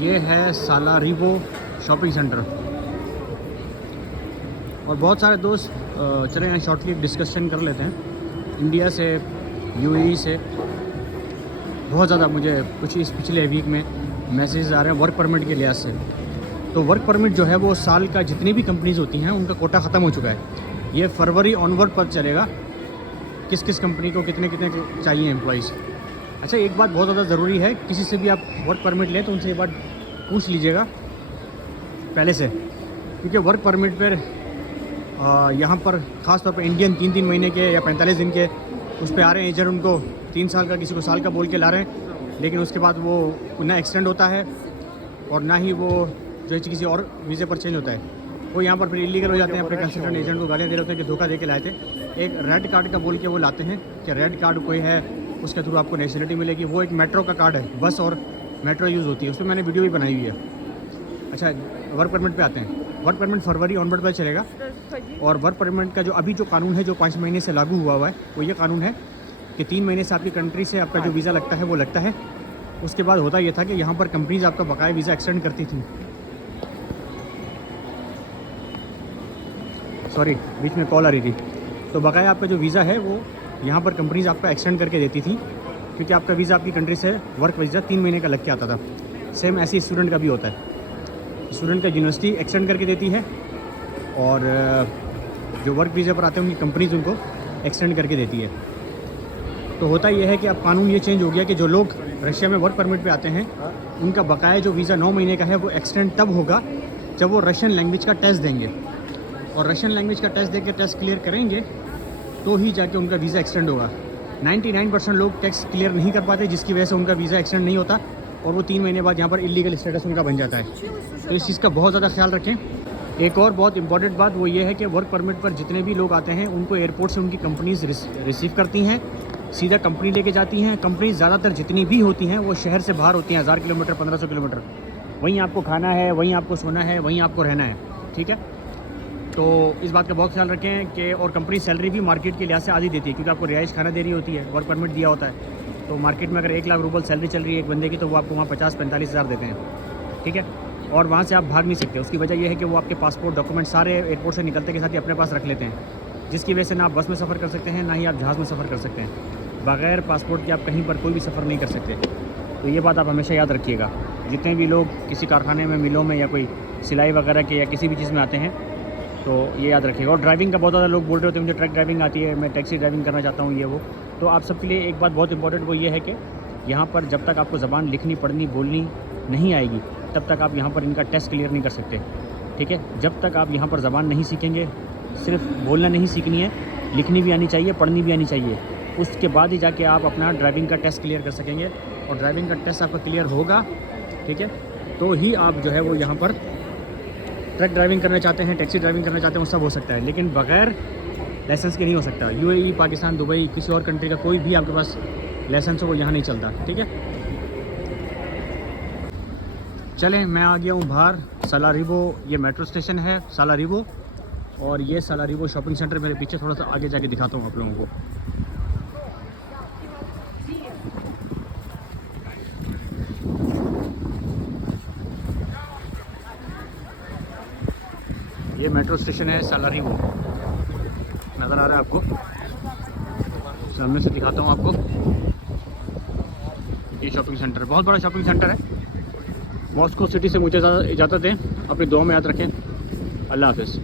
ये है सालारिवो shopping centre. और बहुत सारे दोस्त चले यहाँ शॉर्टली डिस्कशन कर लेते हैं। इंडिया से, यूएई से बहुत ज़्यादा मुझे कुछ इस पिछले वीक में मैसेज आ रहे हैं वर्क परमिट के लिहाज से। तो वर्क परमिट जो है वो साल का जितनी भी कंपनीज़ होती हैं उनका कोटा ख़त्म हो चुका है। ये फरवरी ऑनवर्ड पर चलेगा किस किस कंपनी को कितने कितने चाहिए एम्प्लॉइज़। अच्छा, एक बात बहुत ज़्यादा ज़रूरी है, किसी से भी आप वर्क परमिट लें तो उनसे ये बात पूछ लीजिएगा पहले से, क्योंकि वर्क परमिट पर यहाँ पर ख़ास तौर पर इंडियन 3-3 महीने के या 45 दिन के उस पर आ रहे हैं एजेंट, उनको 3 साल का किसी को साल का बोल के ला रहे हैं, लेकिन उसके बाद वो ना एक्सटेंड होता है और ना ही वो जो है किसी और वीज़े पर चेंज होता है। वो यहाँ पर फिर इलीगल हो जाते हैं, अपने कंसल्टेंट एजेंट को गालियाँ दे रहे होते हैं कि धोखा दे के लाए थे। एक रेड कार्ड का बोल के वो लाते हैं कि रेड कार्ड कोई है उसके थ्रू आपको नेशनलिटी मिलेगी। वो एक मेट्रो का कार्ड है, बस और मेट्रो यूज़ होती है, उस पर मैंने वीडियो भी बनाई हुई है। अच्छा, वर्क परमिट पे आते हैं। वर्क परमिट फरवरी ऑनवर्ड पर चलेगा। और वर्क परमिट का जो अभी जो कानून है जो 5 महीने से लागू हुआ है वो ये कानून है कि 3 महीने से आपकी कंट्री से आपका जो वीज़ा लगता है वो लगता है। उसके बाद होता ये था कि यहाँ पर कंपनीज आपका बकाया वीज़ा एक्सटेंड करती थी। सॉरी, बीच में कॉल आ रही थी। तो बकाया आपका जो वीज़ा है वो यहाँ पर कंपनीज आपका एक्सटेंड करके देती थी, क्योंकि आपका वीज़ा आपकी कंट्री से वर्क वीज़ा 3 महीने का लग के आता था। सेम ऐसे ही स्टूडेंट का भी होता है। स्टूडेंट का यूनिवर्सिटी एक्सटेंड करके देती है और जो वर्क वीज़ा पर आते हैं उनकी कंपनीज उनको एक्सटेंड करके देती है। तो होता यह है कि अब कानून ये चेंज हो गया कि जो लोग रशिया में वर्क परमिट पे आते हैं उनका बकाया जो वीज़ा 9 महीने का है वो एक्सटेंड तब होगा जब वो रशियन लैंग्वेज का टेस्ट देंगे। और रशियन लैंग्वेज का टेस्ट दे के टेस्ट क्लियर करेंगे तो ही जाके उनका वीज़ा एक्सटेंड होगा। 99% लोग टेस्ट क्लियर नहीं कर पाते, जिसकी वजह से उनका वीज़ा एक्सटेंड नहीं होता और वो 3 महीने बाद यहाँ पर इलीगल स्टेटस उनका बन जाता है। तो इस चीज़ का बहुत ज़्यादा ख्याल रखें। एक और बहुत इंपॉर्टेंट बात वो ये है कि वर्क परमिट पर जितने भी लोग आते हैं उनको एयरपोर्ट से उनकी कंपनीज रिसीव करती हैं, सीधा कंपनी लेके जाती हैं। कंपनीज ज़्यादातर जितनी भी होती हैं वो शहर से बाहर होती हैं, 1000 किलोमीटर 1500 किलोमीटर। वहीं आपको खाना है, वहीं आपको सोना है, वहीं आपको रहना है, ठीक है। तो इस बात का बहुत ख्याल रखें कि और कंपनी सैलरी भी मार्केट के लिहाज से आधी देती है, क्योंकि आपको रिहाइश खाना दे रही होती है, वर्क परमिट दिया होता है। तो मार्केट में अगर 1 लाख रुपये सैलरी चल रही है एक बंदे की तो वो आपको वहाँ 50-45 हज़ार देते हैं, ठीक है। और वहाँ से आप भाग नहीं सकते। उसकी वजह यह है कि वो आपके पासपोर्ट डॉक्यूमेंट सारे एयरपोर्ट से निकलते के साथ ही अपने पास रख लेते हैं, जिसकी वजह से ना आप बस में सफ़र कर सकते हैं ना ही आप जहाज़ में सफ़र कर सकते हैं। बग़ैर पासपोर्ट के आप कहीं पर कोई भी सफ़र नहीं कर सकते। तो ये बात आप हमेशा याद रखिएगा। जितने भी लोग किसी कारखाने में, मिलों में या कोई सिलाई वगैरह के या किसी भी चीज़ में आते हैं तो ये याद रखिएगा। और ड्राइविंग का बहुत ज़्यादा लोग बोल रहे होते हैं मुझे ट्रक ड्राइविंग आती है, मैं टैक्सी ड्राइविंग करना चाहता हूँ, ये वो। तो आप सबके लिए एक बात बहुत इंपॉर्टेंट वो ये है कि यहाँ पर जब तक आपको ज़बान लिखनी, पढ़नी, बोलनी नहीं आएगी तब तक आप यहाँ पर इनका टेस्ट क्लियर नहीं कर सकते, ठीक है। जब तक आप यहाँ पर ज़बान नहीं सीखेंगे, सिर्फ बोलना नहीं सीखनी है, लिखनी भी आनी चाहिए, पढ़नी भी आनी चाहिए, उसके बाद ही जाके आप अपना ड्राइविंग का टेस्ट क्लियर कर सकेंगे। और ड्राइविंग का टेस्ट आपका क्लियर होगा, ठीक है, तो ही आप जो है वो यहाँ पर ट्रक ड्राइविंग करना चाहते हैं, टैक्सी ड्राइविंग करना चाहते हैं, वो सब हो सकता है, लेकिन बग़ैर लाइसेंस के नहीं हो सकता। यूएई, पाकिस्तान, दुबई, किसी और कंट्री का कोई भी आपके पास लाइसेंस हो वो यहाँ नहीं चलता, ठीक है। चलें, मैं आ गया हूँ बाहर। सालारिवो ये मेट्रो स्टेशन है सालारिवो, और ये सालारिवो शॉपिंग सेंटर मेरे पीछे, थोड़ा सा आगे जाके दिखाता हूँ आप लोगों को। ये मेट्रो स्टेशन है सालारिवो, नज़र आ रहा है आपको? सामने से दिखाता हूँ आपको। ये शॉपिंग सेंटर बहुत बड़ा शॉपिंग सेंटर है। मॉस्को सिटी से मुझे इजाज़त दें, अपनी दुआ में याद रखें। अल्लाह हाफ़िज़।